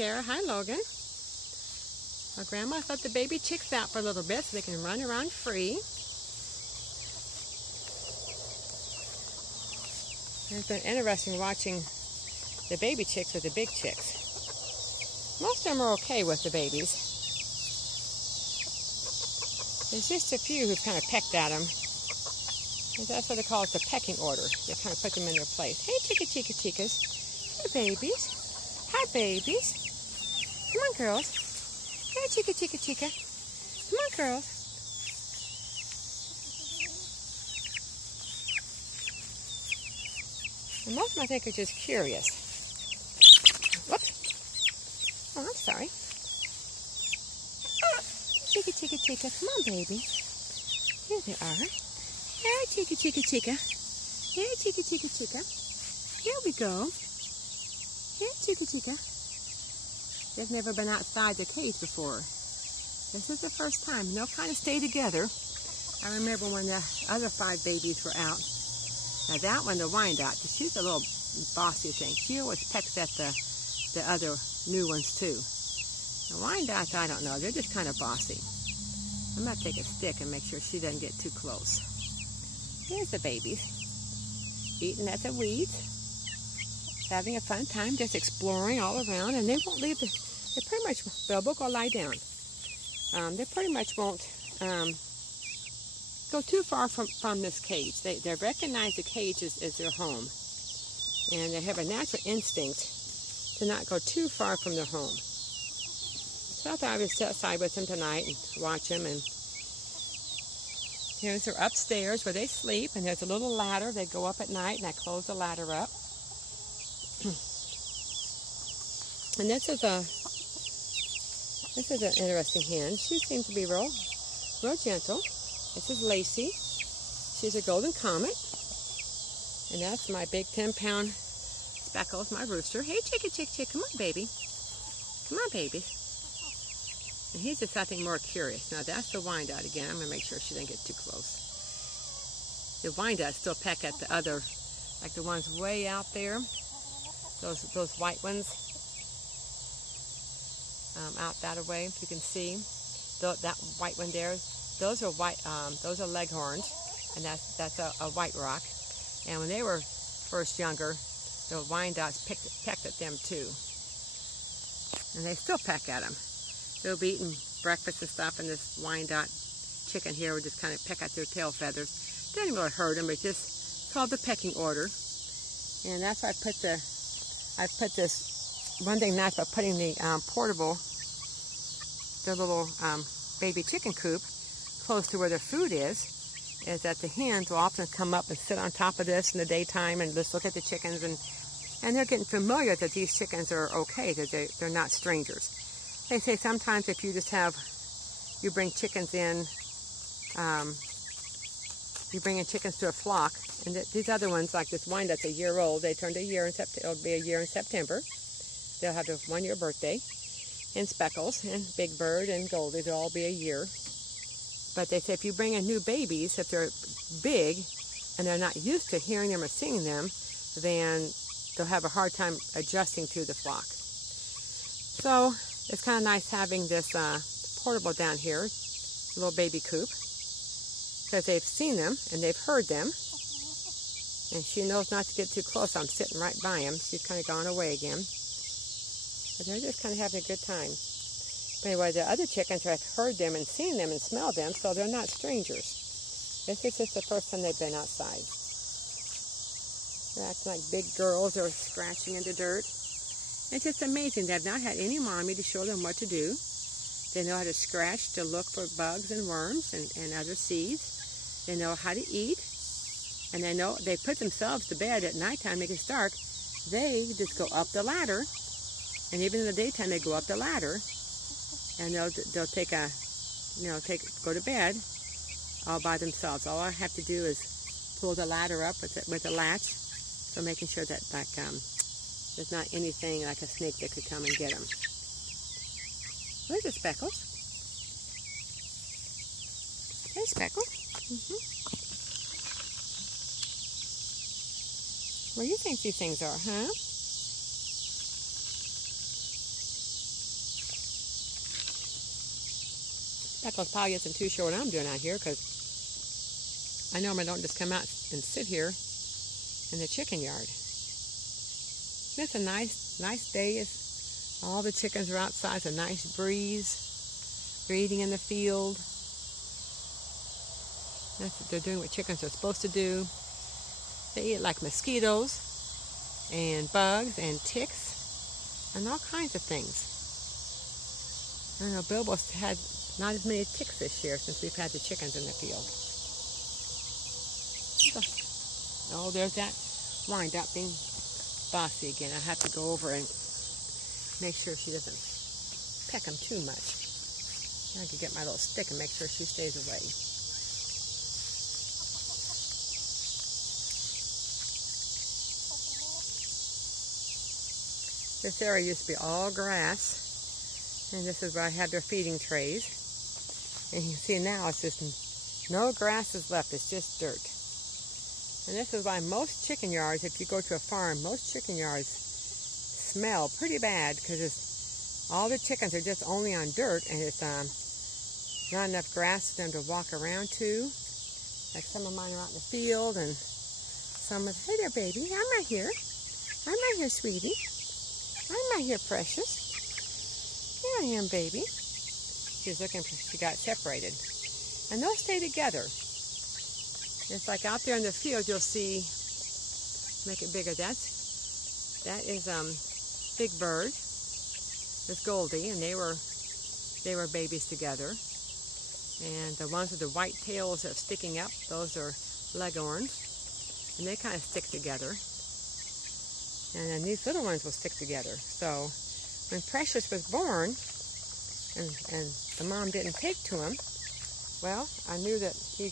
Sarah. Hi, Logan. Our grandma's let the baby chicks out for a little bit so they can run around free. It's been interesting watching the baby chicks with the big chicks. Most of them are okay with the babies. There's just a few who've kind of pecked at them. That's what they call it, the pecking order. They kind of put them in their place. Hey, chickas. Hi, babies. Hi, babies. Come on, girls. Hey, chica. Come on, girls. And most of them, I think, are just curious. Whoops. Oh, I'm sorry. Chica. Come on, baby. Here they are. Hey, chica. Hey, chica. Here we go. Hey, chica. They've never been outside the cage before. This is the first time. They'll kind of stay together. I remember when the other 5 babies were out. Now that one, the Wyandotte, she's a little bossy thing. She always pecks at the other new ones too. The Wyandottes, I don't know. They're just kind of bossy. I'm going to take a stick and make sure she doesn't get too close. Here's the babies. Eating at the weeds. Having a fun time, just exploring all around. And they won't leave they pretty much, they'll go lie down. They pretty much won't go too far from this cage. They recognize the cage as their home. And they have a natural instinct to not go too far from their home. So I thought I would sit outside with them tonight and watch them. And here's their upstairs where they sleep. And there's a little ladder. They go up at night, and I close the ladder up. And this is an interesting hen. She seems to be real gentle. This is Lacey. She's a golden comet. And that's my big 10-pound Speckles, my rooster. Hey, chick. Come on, baby. Come on, baby. And he's just, I think, more curious. Now, that's the Wyandotte again. I'm going to make sure she doesn't get too close. The Wyandotte still peck at the other, like the ones way out there. Those white ones out that way, if you can see. That white one there, those are white. Those are leghorns, and that's a white rock. And when they were first younger, the Wyandottes pecked at them too, and they still peck at them. They'll be eating breakfast and stuff, and this Wyandotte chicken here would just kind of peck at their tail feathers. Didn't really hurt them, but just called the pecking order. And that's why I put this. One thing nice about putting the little baby chicken coop close to where their food is that the hens will often come up and sit on top of this in the daytime and just look at the chickens, and they're getting familiar that these chickens are okay, that they're not strangers. They say sometimes if you you bring chickens in, you bring in chickens to a flock, and these other ones, like this one that's a year old, they turned a year in September. It'll be a year in September. They'll have their 1-year birthday. And Speckles and Big Bird and Goldie, they'll all be a year. But they say if you bring in new babies, if they're big and they're not used to hearing them or seeing them, then they'll have a hard time adjusting to the flock. So it's kind of nice having this portable down here, little baby coop, because they've seen them and they've heard them. And she knows not to get too close. I'm sitting right by him. She's kind of gone away again. But they're just kind of having a good time. But anyway, the other chickens have heard them and seen them and smelled them, so they're not strangers. This is just the first time they've been outside. They're acting like big girls or scratching in the dirt. It's just amazing. They've not had any mommy to show them what to do. They know how to scratch to look for bugs and worms and other seeds. They know how to eat. And they know they put themselves to bed at nighttime, when it gets dark. They just go up the ladder. And even in the daytime, they go up the ladder. And they'll take go to bed all by themselves. All I have to do is pull the ladder up with a latch. So making sure that there's not anything like a snake that could come and get them. Where's the Speckles? Hey, Speckles. What do you think these things are, huh? Speckles probably isn't too sure what I'm doing out here because I normally don't just come out and sit here in the chicken yard. It's a nice day. All the chickens are outside. It's a nice breeze. They're eating in the field. They're doing what chickens are supposed to do. They eat like mosquitoes and bugs and ticks and all kinds of things. I know Bilbo's had not as many ticks this year since we've had the chickens in the field. Oh, there's that wind-up being bossy again. I have to go over and make sure she doesn't peck him too much. I can get my little stick and make sure she stays away. This area used to be all grass, and this is where I had their feeding trays. And you can see now it's just no grass is left, it's just dirt. And this is why most chicken yards, if you go to a farm, most chicken yards smell pretty bad because all the chickens are just only on dirt, and it's not enough grass for them to walk around to. Like some of mine are out in the field, and some are, hey there, baby, I'm right here. I'm right here, sweetie. I'm right here, precious. Here I am, baby. She's looking for, she got separated. And they'll stay together. It's like out there in the field, you'll see, make it bigger, that is Big Bird. It's Goldie, and they were babies together. And the ones with the white tails that are sticking up, those are Leghorns. And they kind of stick together. And then these little ones will stick together. So when Precious was born, and the mom didn't take to him, well, I knew that he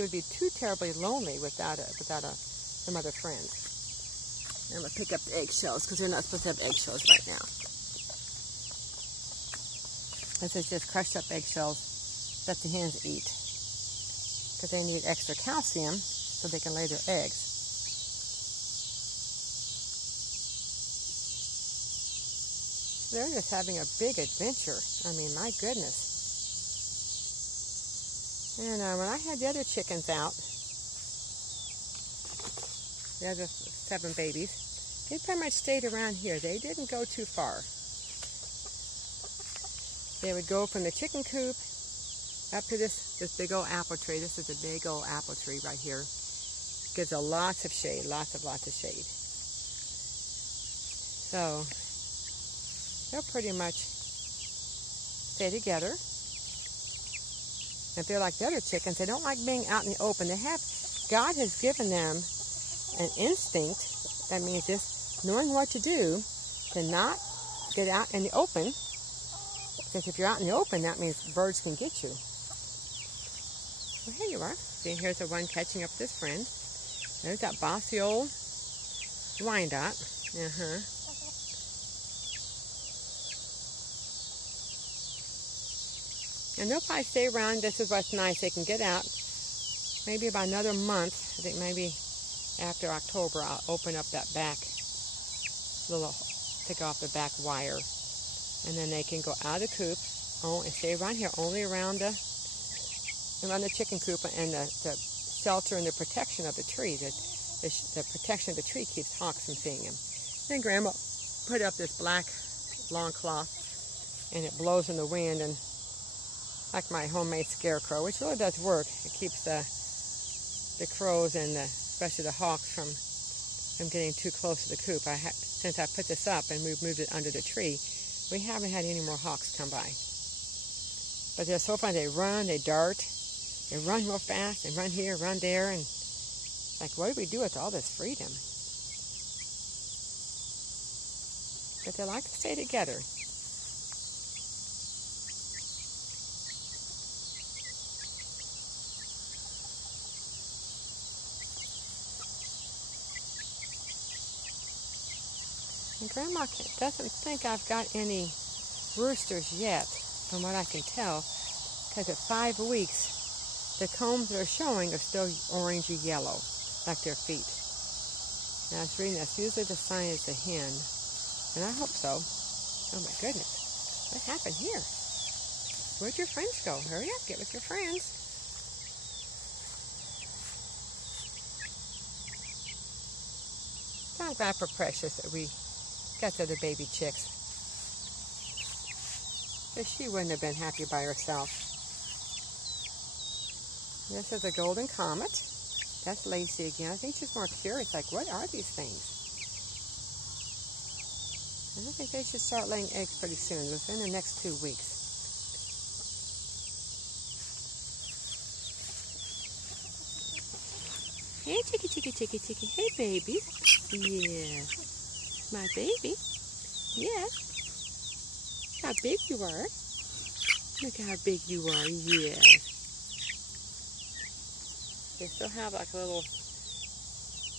would be too terribly lonely without some other friends. And I'm gonna pick up the eggshells because they're not supposed to have eggshells right now. This is just crushed up eggshells that the hens eat because they need extra calcium so they can lay their eggs. They're just having a big adventure. I mean, my goodness. And when I had the other chickens out, the other 7 babies, they pretty much stayed around here. They didn't go too far. They would go from the chicken coop up to this big old apple tree. This is a big old apple tree right here. Gives a lots of shade, lots of shade. So they'll pretty much stay together. If they're like the other chickens, they don't like being out in the open. God has given them an instinct, that means just knowing what to do, to not get out in the open. Because if you're out in the open, that means birds can get you. Well, here you are. See, here's the one catching up with his friend. There's that bossy old Wyandotte. And they'll probably stay around. This is what's nice. They can get out. Maybe about another month. I think maybe after October, I'll open up that back take off the back wire. And then they can go out of the coop and stay around here, only around the chicken coop and the shelter and the protection of the tree. The protection of the tree keeps hawks from seeing them. Then Grandma put up this black long cloth, and it blows in the wind, and like my homemade scarecrow, which really does work. It keeps the crows and especially the hawks from getting too close to the coop. Since I put this up and we've moved it under the tree, we haven't had any more hawks come by. But they're so fun. They run, they dart, they run real fast, they run here, run there, and like, what do we do with all this freedom? But they like to stay together. And Grandma doesn't think I've got any roosters yet, from what I can tell, because at 5 weeks, the combs that are showing are still orangey yellow, like their feet. And I was reading that's usually the sign it's a hen, and I hope so. Oh my goodness, what happened here? Where'd your friends go? Hurry up, get with your friends. So I'm glad for Precious that we got the other baby chicks. Because she wouldn't have been happy by herself. This is a golden comet. That's Lacey again. I think she's more curious, like, what are these things? I think they should start laying eggs pretty soon, within the next 2 weeks. Hey, chicky, chicky, chicky, chicky. Hey, baby. Yeah. My baby. Yeah. How big you are. Look how big you are. Yeah. They still have like a little...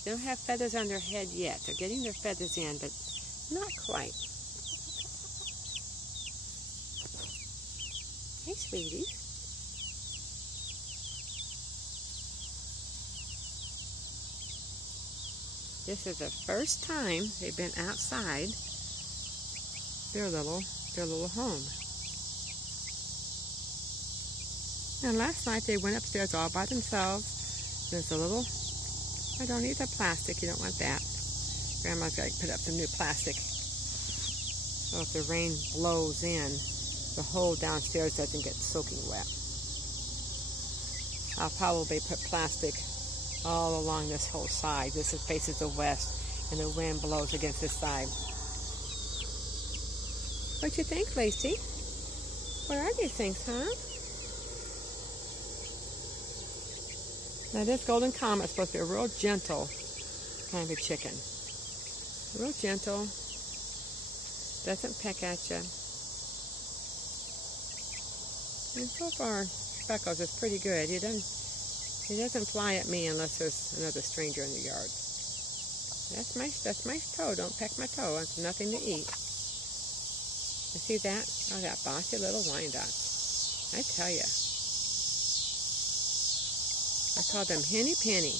They don't have feathers on their head yet. They're getting their feathers in, but not quite. Hey, sweeties. This is the first time they've been outside their little home. And last night they went upstairs all by themselves. There's a little, I don't need the plastic, you don't want that. Grandma's got to put up some new plastic. So if the rain blows in, the hole downstairs doesn't get soaking wet. I'll probably put plastic all along this whole side. This faces the west, and the wind blows against this side. What you think, Lacey? What are these things, huh? Now this golden comet is supposed to be a real gentle kind of a chicken. Real gentle. Doesn't peck at you. And so far, Speckles is pretty good. He doesn't fly at me unless there's another stranger in the yard. That's my toe. Don't peck my toe. It's nothing to eat. You see that? Oh, that bossy little Wyandotte. I tell you. I call them Henny Penny.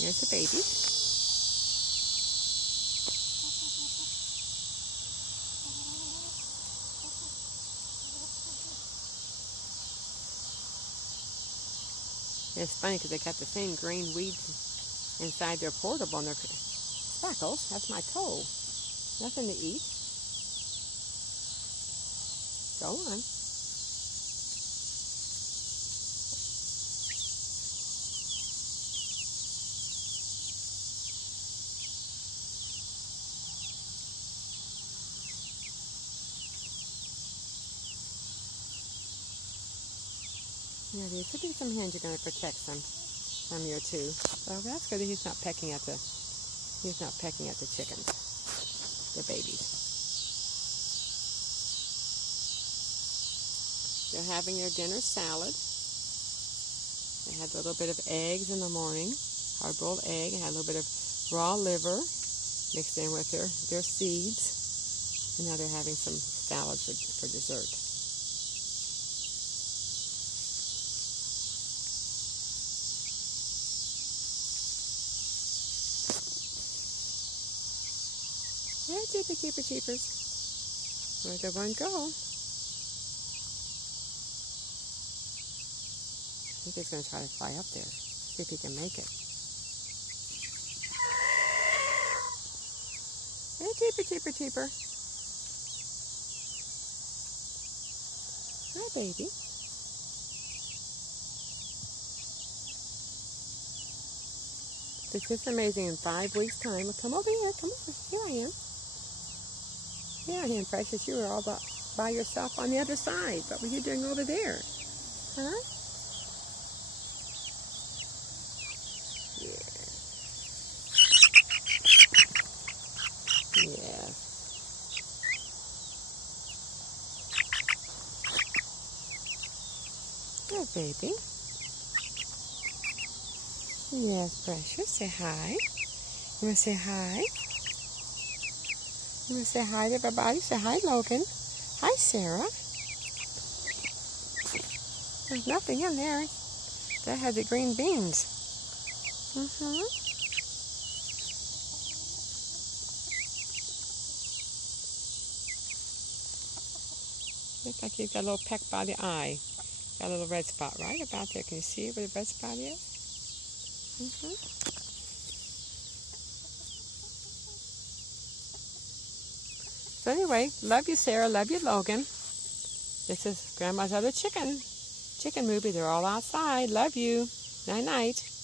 Here's the baby. It's funny because they got the same green weeds inside their portable and their Speckles. That's my toe. Nothing to eat. Go on. Yeah, there could be some hens you're going to protect some year too. So that's good that he's not pecking at the chickens, the babies. They're having their dinner salad. They had a little bit of eggs in the morning, hard-boiled egg, and had a little bit of raw liver mixed in with their seeds. And now they're having some salad for dessert. Yeah, jeepers. Where'd the one go? I think he's going to try to fly up there. See if he can make it. Hey, cheeper. Hi, baby. It's just amazing. In 5 weeks' time, well, come over here. Come over. Here I am. Yeah, Precious, you were all by yourself on the other side. What were you doing over there? Huh? Yeah. Yeah. Good baby. Yes, Precious. Say hi. You want to say hi? You want to say hi to everybody? Say hi, Logan. Hi, Sarah. There's nothing in there. That had the green beans. Looks like you've got a little peck by the eye. Got a little red spot right about there. Can you see where the red spot is? So anyway, love you, Sarah. Love you, Logan. This is Grandma's other chicken movie. They're all outside. Love you. Night-night.